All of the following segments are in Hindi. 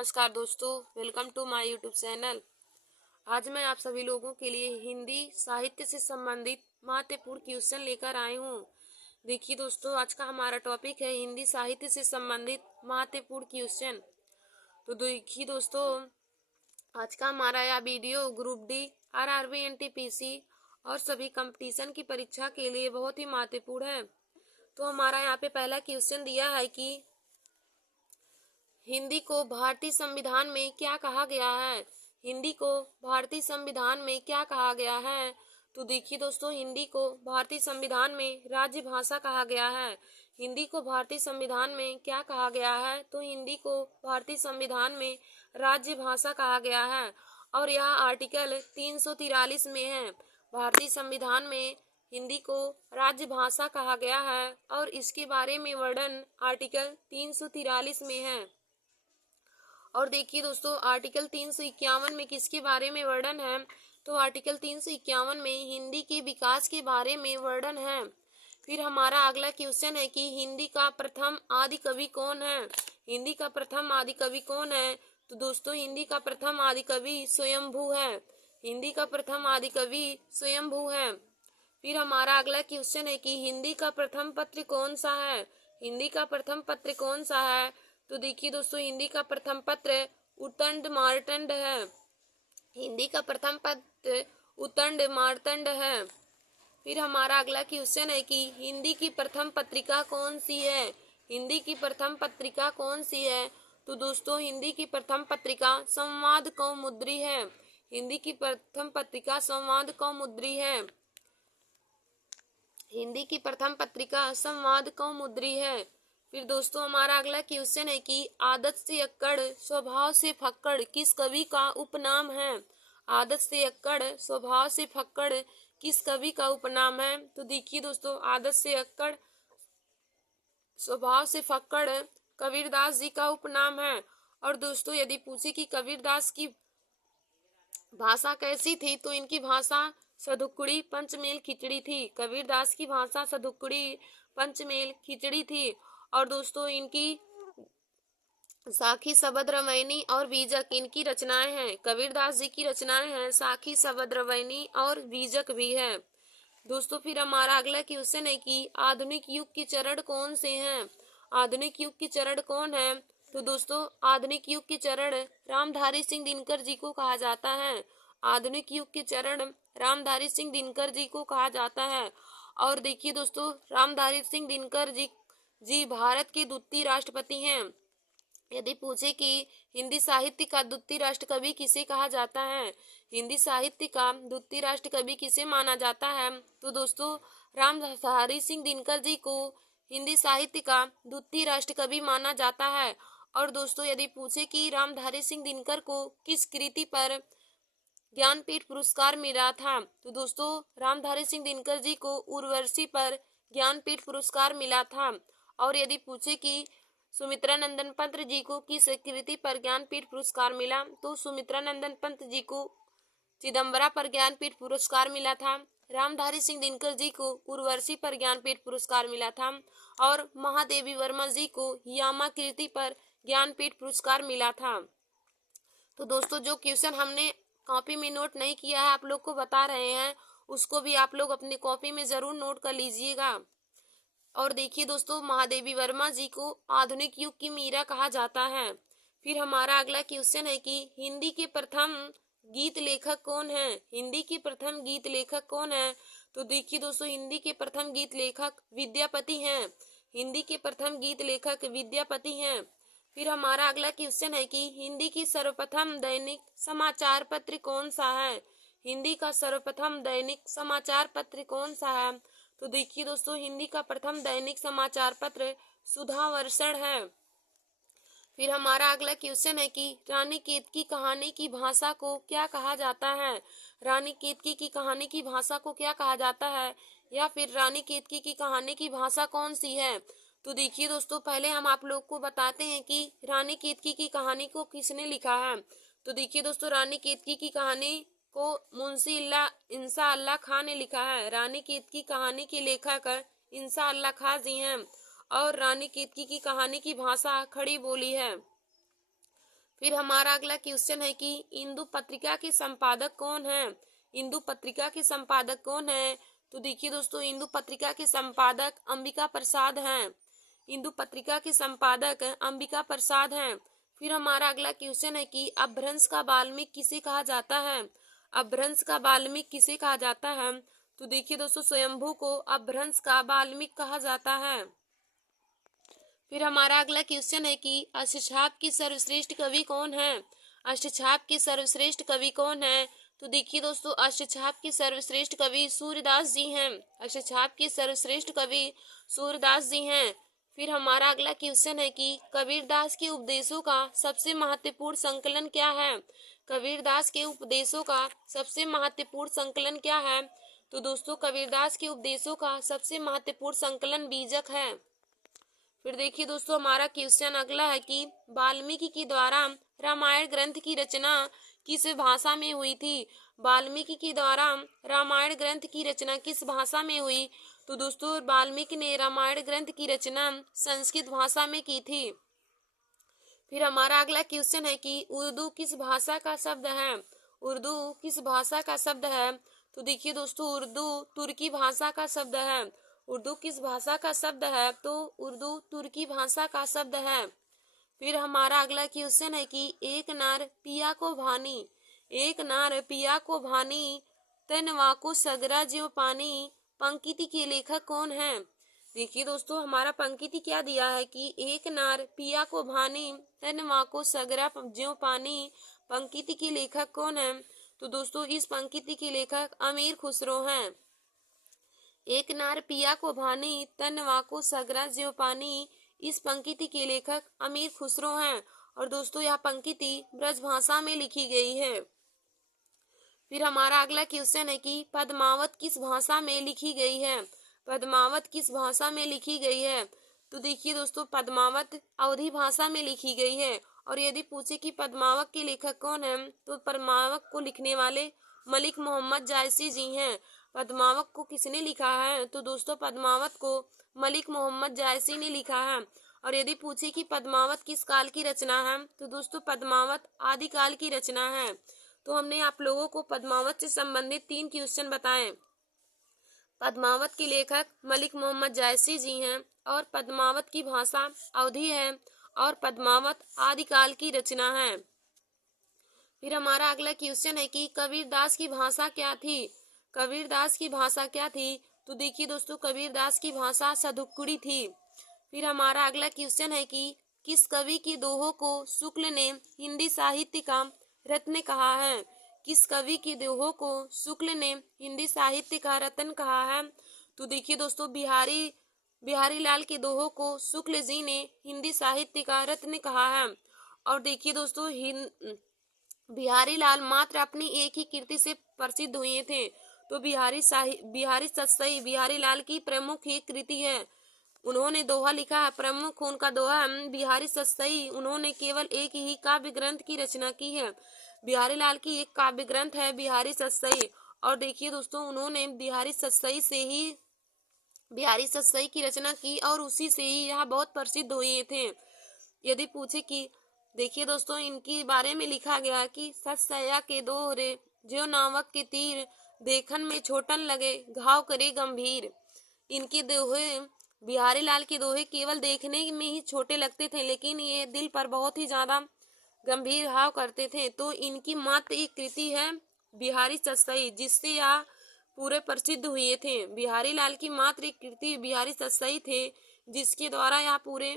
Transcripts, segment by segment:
नमस्कार दोस्तों, welcome to my YouTube channel. आज मैं आप सभी लोगों के लिए हिंदी साहित्य से संबंधित महत्वपूर्ण क्वेश्चन लेकर आई हूँ। देखिए दोस्तों, आज का हमारा टॉपिक है हिंदी साहित्य से संबंधित महत्वपूर्ण क्वेश्चन। तो देखिए दोस्तों, आज का हमारा यह video group D, RRB, NTPC और सभी कंपटीशन की परीक्षा के लिए बहुत ही महत्वपूर्ण है। तो हमारा यहाँ पे पहला क्वेश्चन दिया है कि हिंदी को भारतीय संविधान में क्या कहा गया है। हिंदी को भारतीय संविधान में क्या कहा गया है। तो देखिए दोस्तों, हिंदी को भारतीय संविधान में राज्य भाषा कहा गया है। हिंदी को भारतीय संविधान में क्या कहा गया है। तो हिंदी को भारतीय संविधान में राज्य भाषा कहा गया है और यह आर्टिकल 343 में है। भारतीय संविधान में हिंदी को राज्य भाषा कहा गया है और इसके बारे में वर्णन आर्टिकल 343 में है। और देखिए दोस्तों, आर्टिकल 351 में किसके बारे में वर्णन है। तो आर्टिकल 351 में हिंदी के विकास के बारे में वर्णन है। फिर हमारा अगला क्वेश्चन है कि हिंदी का प्रथम आदि कवि कौन है। हिंदी का प्रथम आदि कवि कौन है। तो दोस्तों, हिंदी का प्रथम आदि कवि स्वयंभू है। हिंदी का प्रथम आदि कवि स्वयंभू है। फिर हमारा अगला क्वेश्चन है कि हिंदी का प्रथम पत्र कौन सा है। हिंदी का प्रथम पत्र कौन सा है। तो देखिए दोस्तों, हिंदी का प्रथम पत्र उत्तंड मार्तंड है। हिंदी का प्रथम पत्र उत्तंड मार्तंड है। फिर हमारा अगला क्वेश्चन है कि हिंदी की प्रथम पत्रिका कौन सी है। हिंदी की प्रथम पत्रिका कौन सी है। तो दोस्तों, हिंदी की प्रथम पत्रिका संवाद कौमुदी है। हिंदी की प्रथम पत्रिका संवाद कौमुदी है। हिंदी की प्रथम पत्रिका संवाद कौमुदी है। फिर दोस्तों, हमारा अगला क्वेश्चन है कि आदत से अक्कड़ स्वभाव से फक्कड़ किस कवि का उपनाम है। आदत से अक्कड़ स्वभाव से फक्कड़ किस कवि का उपनाम है। तो देखिए दोस्तों, आदत से अक्कड़ स्वभाव से फक्कड़ कबीरदास जी का उपनाम है। और दोस्तों, यदि पूछे कि कबीरदास की भाषा कैसी थी, तो इनकी भाषा सधुकड़ी पंचमेल खिचड़ी थी। कबीरदास की भाषा सधुकड़ी पंचमेल खिचड़ी थी। और दोस्तों, इनकी साखी शबद रामायणी और बीजक इनकी रचनाएं हैं। कबीरदास जी की रचनाएं हैं साखी शबद रामायणी और बीजक भी है। दोस्तों, फिर हमारा अगला क्वेश्चन है कि आधुनिक युग के चरण कौन से हैं। आधुनिक युग के चरण कौन है। तो दोस्तों, आधुनिक युग के चरण रामधारी सिंह दिनकर जी को कहा जाता है। आधुनिक युग के चरण रामधारी सिंह दिनकर जी को कहा जाता है। और देखिए दोस्तों, रामधारी सिंह दिनकर जी भारत के द्वितीय राष्ट्रपति हैं। यदि पूछे कि हिंदी साहित्य का द्वितीय राष्ट्र कवि किसे कहा जाता है। हिंदी साहित्य का द्वितीय राष्ट्र कवि किसे माना जाता है। तो दोस्तों, रामधारी सिंह दिनकर जी को हिंदी साहित्य का द्वितीय राष्ट्र कवि माना जाता है। और दोस्तों, यदि पूछे कि रामधारी सिंह दिनकर को किस कृति पर ज्ञानपीठ पुरस्कार मिला था। तो दोस्तों, रामधारी सिंह दिनकर जी को उर्वशी पर ज्ञानपीठ पुरस्कार मिला था। और यदि पूछे कि सुमित्रा नंदन पंत जी को किस कृति पर ज्ञानपीठ पुरस्कार मिला। तो सुमित्रा नंदन पंत जी को चिदम्बरा पर ज्ञानपीठ पुरस्कार मिला था। रामधारी सिंह दिनकर जी को उर्वशी पर ज्ञानपीठ पुरस्कार मिला था और महादेवी वर्मा जी को यामा कृति पर ज्ञानपीठ पुरस्कार मिला था। तो दोस्तों, जो क्वेश्चन हमने कॉपी में नोट नहीं किया है, आप लोग को बता रहे हैं, उसको भी आप लोग अपनी कॉपी में जरूर नोट कर लीजिएगा। और देखिए दोस्तों, महादेवी वर्मा जी को आधुनिक युग की मीरा कहा जाता है। फिर हमारा अगला क्वेश्चन है कि हिंदी के प्रथम गीत लेखक कौन है। हिंदी के प्रथम गीत लेखक कौन है। तो देखिए दोस्तों, हिंदी के प्रथम गीत लेखक विद्यापति हैं। हिंदी के प्रथम गीत लेखक विद्यापति हैं। फिर हमारा अगला क्वेश्चन है कि हिंदी की सर्वप्रथम दैनिक समाचार पत्र कौन सा है। हिंदी का सर्वप्रथम दैनिक समाचार पत्र कौन सा है। तो देखिए दोस्तों, हिंदी का प्रथम दैनिक समाचार पत्र सुधा वर्षण है। फिर हमारा अगला क्वेश्चन है कि रानी केतकी कहानी की भाषा को क्या कहा जाता है। रानी केतकी की कहानी की भाषा को क्या कहा जाता है, या फिर रानी केतकी की कहानी की भाषा कौन सी है। तो देखिए दोस्तों, पहले हम आप लोग को बताते हैं कि रानी केतकी की कहानी को किसने लिखा है। तो देखिए दोस्तों, रानी केतकी की कहानी को मुंशी इंसा अल्लाह खां ने लिखा है। रानी केतकी कहानी के लेखक इंसा अल्लाह खां जी हैं और रानी केतकी की कहानी की भाषा खड़ी बोली है। फिर हमारा अगला क्वेश्चन है कि इंदु पत्रिका के संपादक कौन है। इंदु पत्रिका के संपादक कौन है? तो देखिए दोस्तों, इंदु पत्रिका के संपादक अंबिका प्रसाद हैं। इंदु पत्रिका के संपादक अंबिका प्रसाद हैं। फिर हमारा अगला क्वेश्चन है कि अपभ्रंश का वाल्मीकि किसे कहा जाता है। अपभ्रंश का वाल्मीकि किसे कहा जाता है? तो देखिए दोस्तों, स्वयंभू को अपभ्रंश का वाल्मीकि कहा जाता है। फिर हमारा अगला क्वेश्चन है कि अष्टछाप की सर्वश्रेष्ठ कवि कौन है। अष्टछाप की सर्वश्रेष्ठ कवि कौन है? तो देखिए दोस्तों, अष्टछाप की सर्वश्रेष्ठ कवि सूर्यदास जी हैं। अष्टछाप की सर्वश्रेष्ठ कवि सूर्यदास जी हैं। फिर हमारा अगला क्वेश्चन है कि कबीरदास के उपदेशों का सबसे महत्वपूर्ण संकलन क्या है। कबीरदास के उपदेशों का सबसे महत्वपूर्ण संकलन क्या है? तो दोस्तों, कबीरदास के उपदेशों का सबसे महत्वपूर्ण संकलन बीजक है। फिर देखिए दोस्तों, हमारा क्वेश्चन अगला है कि वाल्मीकि के द्वारा रामायण ग्रंथ की रचना किस भाषा में हुई थी। वाल्मीकि के द्वारा रामायण ग्रंथ की रचना किस भाषा में हुई? तो दोस्तों, वाल्मीकि ने रामायण ग्रंथ की रचना संस्कृत भाषा में की थी। फिर हमारा अगला क्वेश्चन है कि उर्दू किस भाषा का शब्द है। उर्दू किस भाषा का शब्द है? तो देखिए दोस्तों, उर्दू तुर्की भाषा का शब्द है। उर्दू किस भाषा का शब्द है? तो उर्दू तुर्की भाषा का शब्द है। फिर हमारा अगला क्वेश्चन है कि एक नार पिया को भानी, एक नार पिया को भानी, तनवा को सगरा ज्यों पानी, पंक्ति के लेखक कौन है। देखिए दोस्तों, हमारा पंक्ति क्या दिया है कि एक नार पिया को भानी, तनवा को सगरा ज्यों पानी, पंक्ति के लेखक कौन है। तो दोस्तों, इस पंक्ति के लेखक अमीर खुसरो हैं। एक नार पिया को भानी, तनवा को सगरा ज्यों पानी, इस पंक्ति के लेखक अमीर खुसरो हैं। और दोस्तों, यह पंक्ति ब्रज भाषा में लिखी गई है। फिर हमारा अगला क्वेश्चन है कि पद्मावत किस भाषा में लिखी गई है। पद्मावत किस भाषा में लिखी गई है? तो देखिए दोस्तों, पद्मावत अवधी भाषा में लिखी गई है। और यदि पूछे कि पद्मावत के लेखक कौन है, तो पद्मावत को लिखने वाले मलिक मोहम्मद जायसी जी हैं। पद्मावत को किसने लिखा है? तो दोस्तों, पद्मावत को मलिक मोहम्मद जायसी ने लिखा है। और यदि पूछे कि पद्मावत किस काल की रचना है, तो दोस्तों, पद्मावत आदिकाल की रचना है। तो हमने आप लोगों को पद्मावत से संबंधित 3 क्वेश्चन बताए। पद्मावत के लेखक मलिक मोहम्मद जायसी जी हैं, और पद्मावत की भाषा अवधी है, और पद्मावत आदिकाल की रचना है। फिर हमारा अगला क्वेश्चन है कि कबीरदास की भाषा क्या थी। कबीरदास की भाषा क्या थी? तो देखिए दोस्तों, कबीरदास की भाषा सदुक्कुड़ी थी। फिर हमारा अगला क्वेश्चन है कि किस कवि की दोहों को शुक्ल ने हिंदी साहित्य का रत्न कहा है। किस कवि की दोहों को शुक्ल ने हिंदी साहित्य का रत्न कहा है? तो देखिए दोस्तों, बिहारी लाल के दोहों को शुक्ल जी ने हिंदी साहित्य का रत्न कहा है। और देखिए दोस्तों, बिहारी लाल मात्र अपनी एक ही कृति से प्रसिद्ध हुए थे। तो बिहारी सतसई बिहारी लाल की प्रमुख एक कृति है। उन्होंने दोहा लिखा है, प्रमुख उनका दोहा बिहारी सतसई। उन्होंने केवल एक ही काव्य ग्रंथ की रचना की है। बिहारी लाल की एक काव्य ग्रंथ है बिहारी सतसई। और देखिए दोस्तों, उन्होंने बिहारी सतसई की रचना की, और उसी से ही यह बहुत प्रसिद्ध हुए थे। यदि पूछे कि देखिए दोस्तों, इनके बारे में लिखा गया कि सतसैया के दोहरे ज्यों नावक के तीर, देखन में छोटन लगे घाव करे गंभीर। इनके दोहे, बिहारी लाल के दोहे केवल देखने में ही छोटे लगते थे, लेकिन ये दिल पर बहुत ही ज्यादा गंभीर घाव करते थे। तो इनकी मात्र एक कृति है बिहारी सतसई, जिससे यह पूरे प्रसिद्ध हुए थे। बिहारी लाल की मात्र एक कृति बिहारी सतसई थे, जिसके द्वारा यह पूरे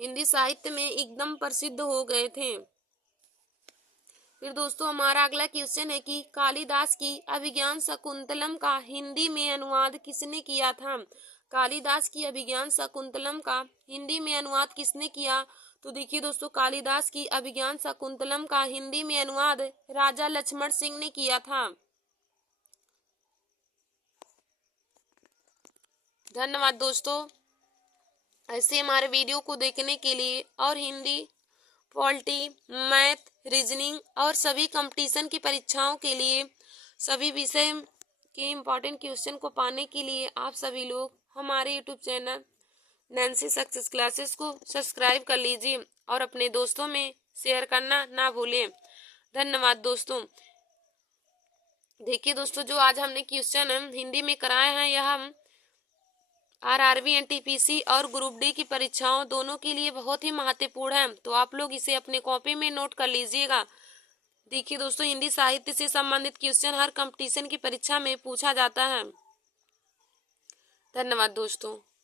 हिंदी साहित्य में एकदम प्रसिद्ध हो गए थे। फिर दोस्तों, हमारा अगला क्वेश्चन है कि कालिदास की अभिज्ञान शाकुंतलम का हिंदी में अनुवाद किसने किया था। कालिदास की अभिज्ञान शाकुंतलम का हिंदी में अनुवाद किसने किया? तो देखिए दोस्तों, कालिदास की अभिज्ञान शाकुंतलम का हिंदी में अनुवाद राजा लक्ष्मण सिंह ने किया था। धन्यवाद दोस्तों। ऐसे हमारे वीडियो को देखने के लिए और हिंदी, पॉलिटी, मैथ, रीजनिंग और सभी कंपटीशन की परीक्षाओं के लिए, सभी विषय के इम्पोर्टेंट क्वेश्चन को पाने के लिए आप सभी लोग हमारे YouTube channel Nancy success classes को सब्सक्राइब कर लीजिए। और अपने दोस्तों में शेयर करना ना भूलें। धन्यवाद दोस्तों। देखिए दोस्तों, जो आज हमने क्वेश्चन हिंदी में कराए हैं, यह हम आरआरबी, एनटीपीसी और ग्रुप डी की परीक्षाओं दोनों के लिए बहुत ही महत्वपूर्ण है, तो आप लोग इसे अपने कॉपी में नोट कर लीजिएगा। देखिए दोस्तों, हिंदी साहित्य से संबंधित क्वेश्चन हर कंपटीशन की परीक्षा में पूछा जाता है। धन्यवाद दोस्तों।